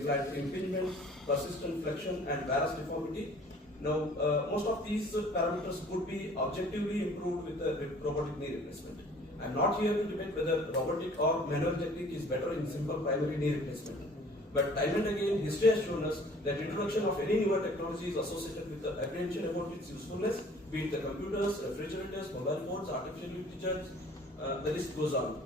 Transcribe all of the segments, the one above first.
implant impingement, persistent flexion, and varus deformity. Now, most of these parameters could be objectively improved with robotic knee replacement. I'm not here to debate whether robotic or manual technique is better in simple primary knee replacement. But time and again, history has shown us that introduction of any newer technology is associated with the apprehension about its usefulness, be it the computers, refrigerators, mobile phones, artificial intelligence, the list goes on.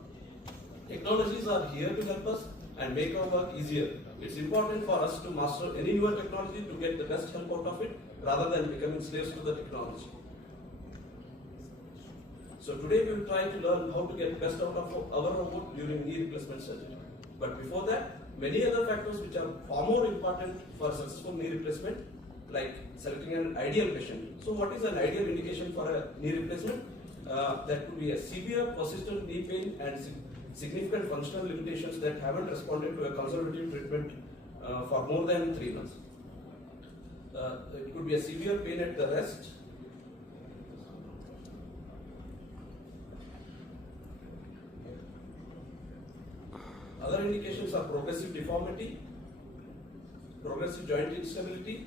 Technologies are here to help us and make our work easier. It's important for us to master any newer technology to get the best help out of it rather than becoming slaves to the technology. So today we will try to learn how to get best out of our robot during knee replacement surgery. But before that, many other factors which are far more important for successful knee replacement, like selecting an ideal patient. So what is an ideal indication for a knee replacement? That could be a severe persistent knee pain and significant functional limitations that haven't responded to a conservative treatment for more than 3 months. It could be a severe pain at the rest. Other indications are progressive deformity, progressive joint instability,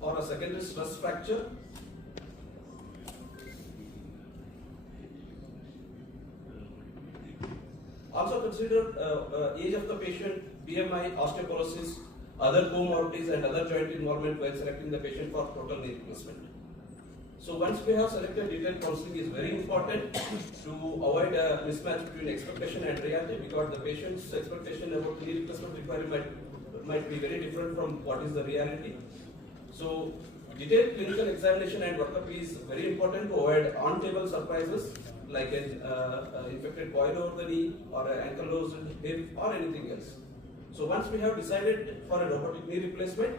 or a secondary stress fracture. Also consider age of the patient, BMI, osteoporosis, other comorbidities and other joint involvement while selecting the patient for total knee replacement. So once we have selected, detailed counseling is very important to avoid a mismatch between expectation and reality, because the patient's expectation about knee replacement requirement might be very different from what is the reality. So detailed clinical examination and workup is very important to avoid on-table surprises like an infected boil over the knee or an ankylosed hip or anything else. So once we have decided for a robotic knee replacement,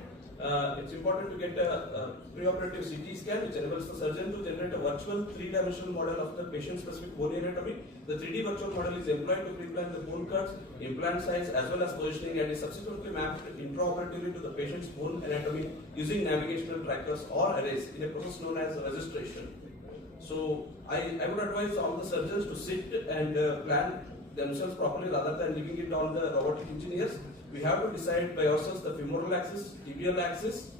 it's important to get a preoperative CT scan which enables the surgeon to generate a virtual 3-dimensional model of the patient-specific bone anatomy. The 3D virtual model is employed to pre-plan the bone cuts, implant size as well as positioning, and is subsequently mapped intraoperatively to the patient's bone anatomy using navigational trackers or arrays in a process known as registration. So I would advise all the surgeons to sit and plan themselves properly rather than leaving it on the robotic engineers. We have to decide by ourselves the femoral axis, tibial axis,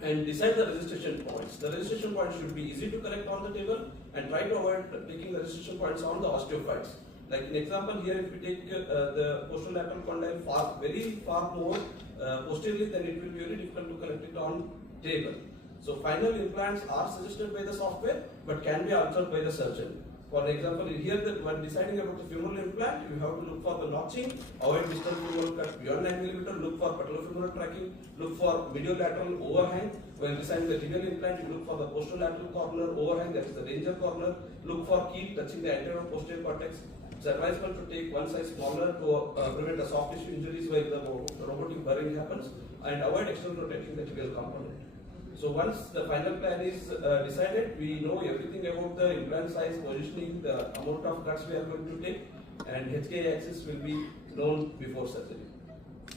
and decide the registration points. The registration points should be easy to collect on the table and try to avoid taking the registration points on the osteophytes. Like in example here, if we take the posterolateral condyle very far more posteriorly, then it will be very difficult to collect it on table. So final implants are suggested by the software but can be altered by the surgeon. For example, here that when deciding about the femoral implant, you have to look for the notching, avoid distal femoral cut beyond 9 mm, look for patellofemoral tracking, look for mediolateral overhang. When deciding the tibial implant, you look for the posterolateral corner overhang, that is the danger corner. Look for keel touching the anterior posterior cortex. It's advisable to take one size smaller to prevent the soft tissue injuries while the robotic burring happens, and avoid external rotating the tibial component. So once the final plan is decided, we know everything about the implant size, positioning, the amount of cuts we are going to take, and HK axis will be known before surgery.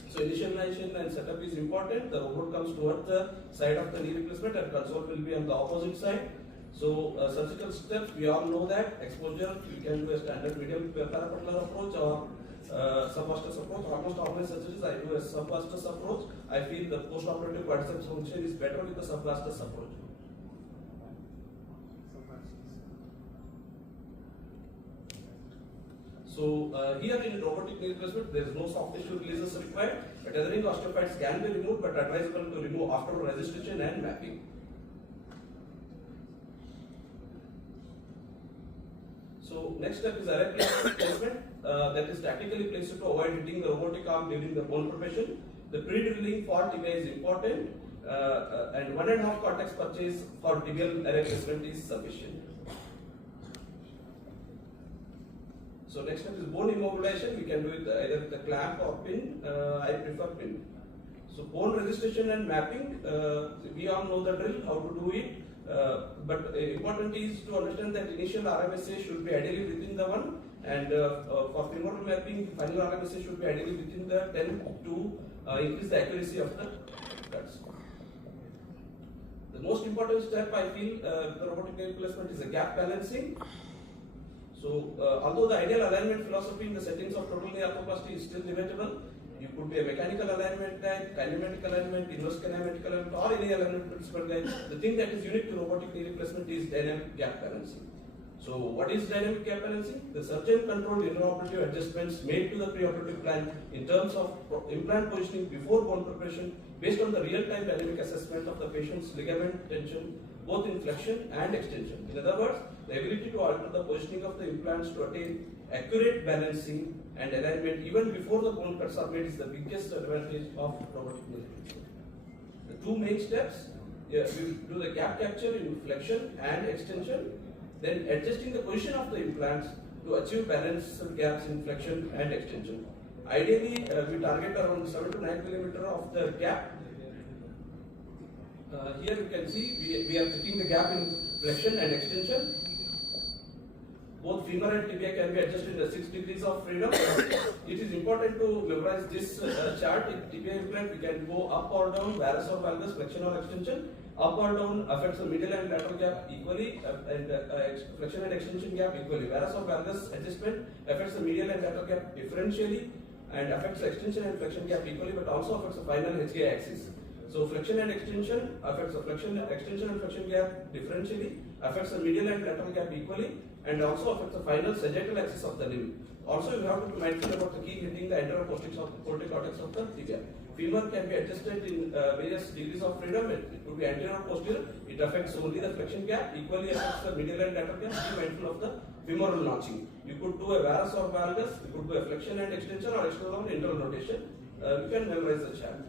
So initialization and setup is important. The robot comes towards the side of the knee replacement and console will be on the opposite side. So surgical steps, we all know that exposure, you can do a standard medial parapatellar approach or subvastus approach. Almost all my surgeries I do a subvastus approach. I feel the post-operative quadriceps function is better with the subvastus approach. So here in robotic knee replacement, there is no soft tissue releases required, but tethering osteophytes can be removed, but advisable to remove after registration and mapping. So next step is array placement that is tactically placed to avoid hitting the robotic arm during the bone preparation. The pre-drilling for tibia is important, and 1.5 cortex purchase for tibial array placement is sufficient. So next step is bone immobilization. We can do it either with a clamp or pin. I prefer pin. So bone registration and mapping, we all know the drill, how to do it. But important is to understand that initial RMSA should be ideally within the 1, and for femoral mapping, final RMSA should be ideally within the 10 to increase the accuracy of the cuts. The most important step I feel the robotic knee replacement is a gap balancing. So, although the ideal alignment philosophy in the settings of total knee arthroplasty is still debatable, you could be a mechanical alignment type, kinematic alignment, inverse kinematic alignment, or any alignment principle type. The thing that is unique to robotic knee replacement is dynamic gap balancing. So, what is dynamic gap balancing? The surgeon controlled intraoperative adjustments made to the preoperative plan in terms of implant positioning before bone preparation based on the real-time dynamic assessment of the patient's ligament tension, both in flexion and extension. In other words, the ability to alter the positioning of the implants to attain accurate balancing and alignment even before the bone cuts are made is the biggest advantage of robotic knee replacement. The two main steps, we do the gap capture in flexion and extension, then adjusting the position of the implants to achieve balanced gaps in flexion and extension. Ideally, we target around 7 to 9 millimeter of the gap. Here you can see we are checking the gap in flexion and extension. Both femur and tibia can be adjusted in 6 degrees of freedom. It is important to memorize this chart. In tibia implant, we can go up or down, varus or valgus, flexion or extension. Up or down affects the medial and lateral gap equally, and flexion and extension gap equally. Varus or valgus adjustment affects the medial and lateral gap differentially, and affects the extension and flexion gap equally, but also affects the final HGI axis. So flexion and extension affects the extension and flexion gap differentially, affects the medial and lateral gap equally, and also affects the final sagittal axis of the limb. Also, you have to be mindful about the key hitting the anterior posterior cortex of the tibia. Femur can be adjusted in various degrees of freedom. It could be anterior or posterior. It affects only the flexion gap, equally affects the medial and lateral gap. Be mindful of the femoral notching. You could do a varus or valgus, you could do a flexion and extension or external and internal rotation. You can memorize the chart.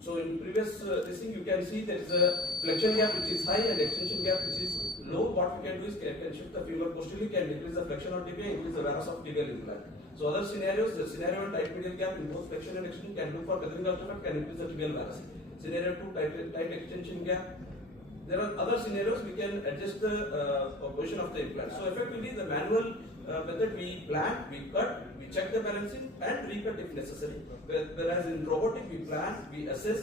So in previous this thing you can see there is a flexion gap which is high and extension gap which is low. What we can do is can shift the femur posteriorly, can increase the flexion of tibia, increase the varus of tibial implant. So other scenarios, the scenario 1 tight medial gap in both flexion and extension can look for gathering artifact, can increase the tibial varus. Scenario 2 tight extension gap. There are other scenarios we can adjust the position of the implant. So effectively the manual method we plan, we cut, we check the balancing and recut if necessary. Whereas in robotic we plan, we assess,